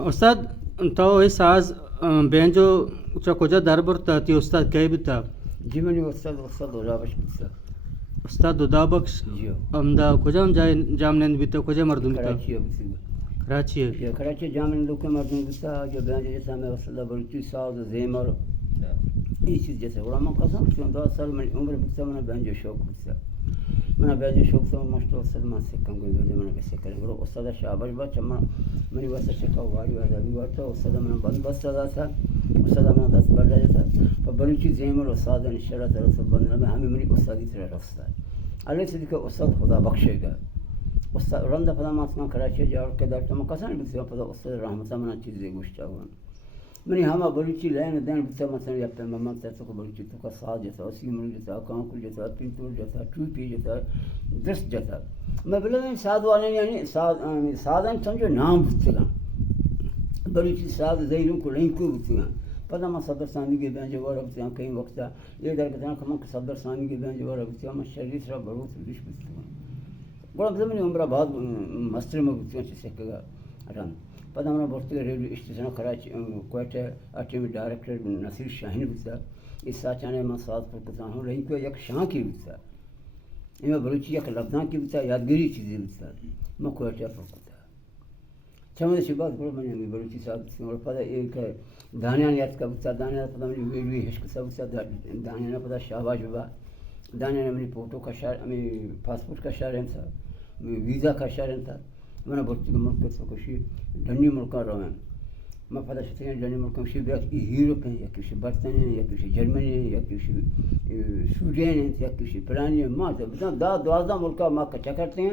استاد تو یہ ساز بینجو چا کجا دربرتا تی استاد کی بتا جی میں نے استاد دودابخش بتا استاد دودابخش امدا کجا جای جامنند بتا کجا مردم بتا کراچی کراچی کراچی جامن لوگ مردم بتا جو بینج جیسا میں استاد بلوچی ساز زیمر یہ چیز جیسے اور میں قسم سے 10 سال میں عمر بتا میں بینج شوق بتا میں بینج شوق سے مست استاد میں سے کم گئی میں کیسے کرے اور استاد شاباش با چما میں واسطے شکا واری والا بھی ورتا استاد میں بند بس تھا استاد میں 10 بڑا تھا پر بلوچی زیمر استاد نے شرط رسول بندہ میں ہمیں میری استادی طرح رستا اللہ سے کہ استاد خدا بخشے گا استاد رند فدا ماسکان کراچی جا کے در تم قسم بسیار فدا استاد رحمت من چیزی گوشتا ہوں منی ہما بلوچی لین دین بسیار مثلا یا پہ مما تو کو بلوچی تو کا ساز جیسا اسی مل جیسا کان کو جیسا پینتور جیسا ٹوپی جیسا دست جیسا میں بلا میں ساز والے یعنی سازن سمجھو نام بتگا بلوچی ساز زیروں کو لین کو بتگا پتہ ما صدر ثانی کے بین جو رب سے کہیں وقت یہ در کتنا کم صدر ثانی کے بین جو رب سے ما شریف را بروت دیش بتگا بڑا زمین عمرہ بعد مستر میں بتگا سے کہا رن پتہ ہمارا بہت ریلوے اسٹیشن کراچی کوئٹہ اٹیم ڈائریکٹر نصیر شاہین بتا اس ساچانے میں ساتھ پر کتا ہوں رہی کو ایک شاہ کی بتا میں بلوچی ایک لفظاں کی بتا یادگیری چیزیں بتا میں کوئٹہ پر کتا چمد سے بات کرو میں نے بلوچی صاحب اور پتہ ایک دانیان یاد کا بتا دانیان پتہ میں ریلوے ہشک سب بتا دانیان پتہ شہباز بابا دانیان میں فوٹو کا شہر میں پاسپورٹ کا شہر ہے تھا ویزا کا شہر تھا میں نے بہت ملک سے کوشی ڈنی ملک رہا ہوں میں پتہ چلتا ہے ڈنی ملک میں بیک یورپ ہے یا کسی برطانیہ ہے یا کسی جرمنی ہے یا کسی سویڈن ہے یا کسی فلانی ہے ماں سے بتا 12 ملک ماں کچا کرتے ہیں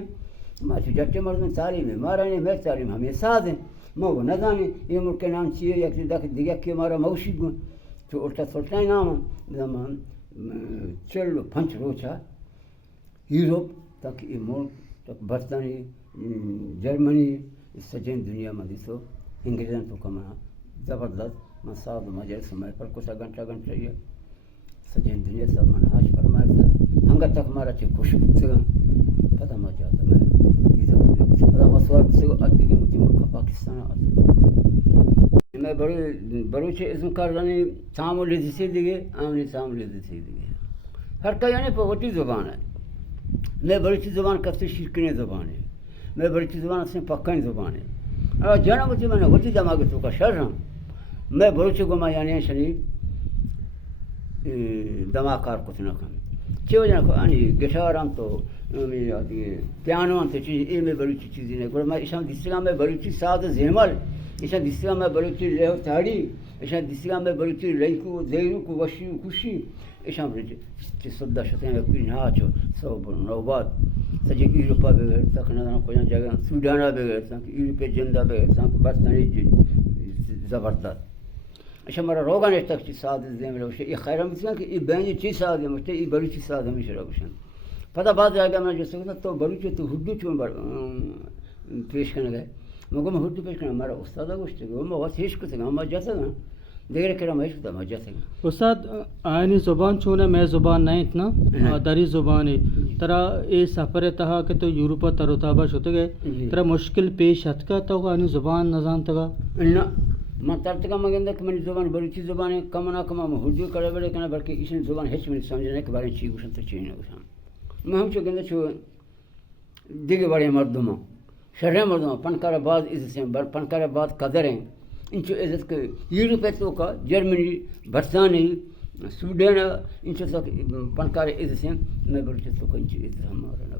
ماں سے جٹے مرد میں تعلیم ہے مارا نہیں میرے تعلیم ہمیں ساتھ ہیں ماں وہ نہ جانے یہ ملک کے نام چاہیے یا کسی دیگر کے مارا موشی گو تو الٹا سلطان نام زمان چلو پنچ روچا یورپ تک یہ ملک تک برطانیہ جرمنی سجن دنیا میں دیسو انگریزان تو کما زبردست میں ساتھ مجھے سمے پر کچھ گھنٹہ یہ سجن دنیا سب مناج فرمایا تھا ہنگا تک مارا چھ خوش بتگا پتہ ما جاتا میں یہ پتہ مسوار بسگو آتی گی مجھے ملک پاکستان آتی میں بروچ اسم کار رہنے تعامل دیسی دیگے آمنی تعامل دیسی دیگے ہر کا یعنی پوٹی زبان ہے میں بلوچی زبان کفتے شرکنے زبان ہے میں بلوچی زبان اصلا پکانی زبان ہے اور جانا مجھے میں نے وطی دماغ تو کا شر ہوں میں بلوچی کو میں یعنی شنی دماغ کار کچھ نہ کھانا چی وجہ کو آنی گٹار ہم تو پیانو ہم تو چیز یہ میں بلوچی چیزی نہیں کرو میں اشان دستگاہ میں بلوچی ساز زیمل اشان دستگاہ میں بلوچی لیو تاڑی اشان دستگاہ میں بلوچی لیکو زیرو کو وشی خوشی اشان بلوچی صدہ شتیں اپنی ناچو سو نوبات سجے یورپا بغیر تک نہ کوئی جگہ سوڈانا بغیر تک یورپ جندہ بغیر تک برطانیہ زبردست اچھا ہمارا روگان ہے تک ساد دے میں یہ خیر ہم کہ یہ بین چیز ساد ہے مجھے یہ بلوچی ساد ہمیشہ روشن پتہ بات جائے گا میں جو سکتا تو بلوچی تو اردو چوں پیش کرنے گئے مگر میں اردو پیش کرنا ہمارا استاد گوشت ہے میں بس ہیش کرتے ہم جاتا نا دیگر کرام ہیش کرتا میں جاتا استاد آئینی زبان چونے میں زبان نہیں اتنا دری زبان ہے ترا یہ سفر تہا کہ تو یورپا تروتابش ہوتے گئے ترا مشکل پیش ہت کا تو آئینی زبان نہ جانتا گا نہ میں ترتگا مگندہ کہ میری زبان بلوچی زبان ہے کم نہ کم میں اردو کرے بڑے کنا بلکہ اس زبان ہیچ میں سمجھنے کے بارے چیز گوشن تو چیز نہ گوشن میں ہم چو گندہ چو دیگے بڑے مردموں شرح مردموں پنکار بعد عزت ہیں پنکار بعد قدر ہیں ان چو عزت کے یورپ تو کا جرمنی برطانیہ سویڈن ان چو تک پنکار عزت ہیں میں بلوچی تو کا ان چو عزت ہمارا نہ